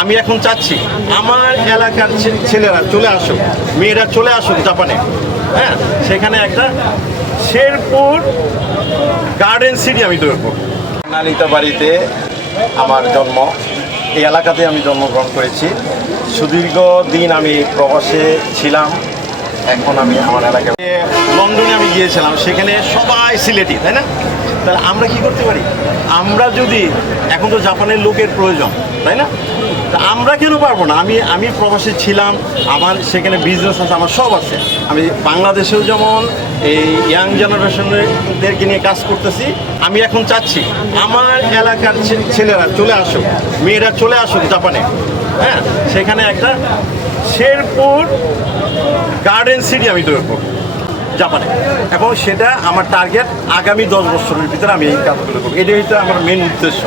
আমি এখন চাচ্ছি আমার এলাকার ছেলেরা চলে আসুক, মেয়েরা চলে আসুক জাপানে। হ্যাঁ, সেখানে একটা শেরপুর গার্ডেন সিটি আমি তৈরি করব। নালিতা বাড়িতে আমার জন্ম, এই এলাকাতে আমি জন্মগ্রহণ করেছি। সুদীর্ঘ দিন আমি প্রবাসে ছিলাম, এখন আমি আমার এলাকায় লন্ডনে আমি গিয়েছিলাম, সেখানে সবাই সিলেটি, তাই না? তাহলে আমরা কি করতে পারি? আমরা যদি এখন তো জাপানের লোকের প্রয়োজন, তাই না? তা আমরা কেন পারবো না? আমি প্রবাসী ছিলাম, আমার সেখানে বিজনেস আছে, আমার সব আছে। আমি বাংলাদেশেও যেমন এই ইয়াং জেনারেশনদেরকে নিয়ে কাজ করতেছি। আমি এখন চাচ্ছি আমার এলাকার ছেলেরা চলে আসুক, মেয়েরা চলে আসুক জাপানে। হ্যাঁ, সেখানে একটা শেরপুর গার্ডেন সিটি আমি তৈরি করব জাপানে, এবং সেটা আমার টার্গেট আগামী 10 বছরের ভিতরে আমি এই কাজগুলো করবো। এটাই হচ্ছে আমার মেন উদ্দেশ্য।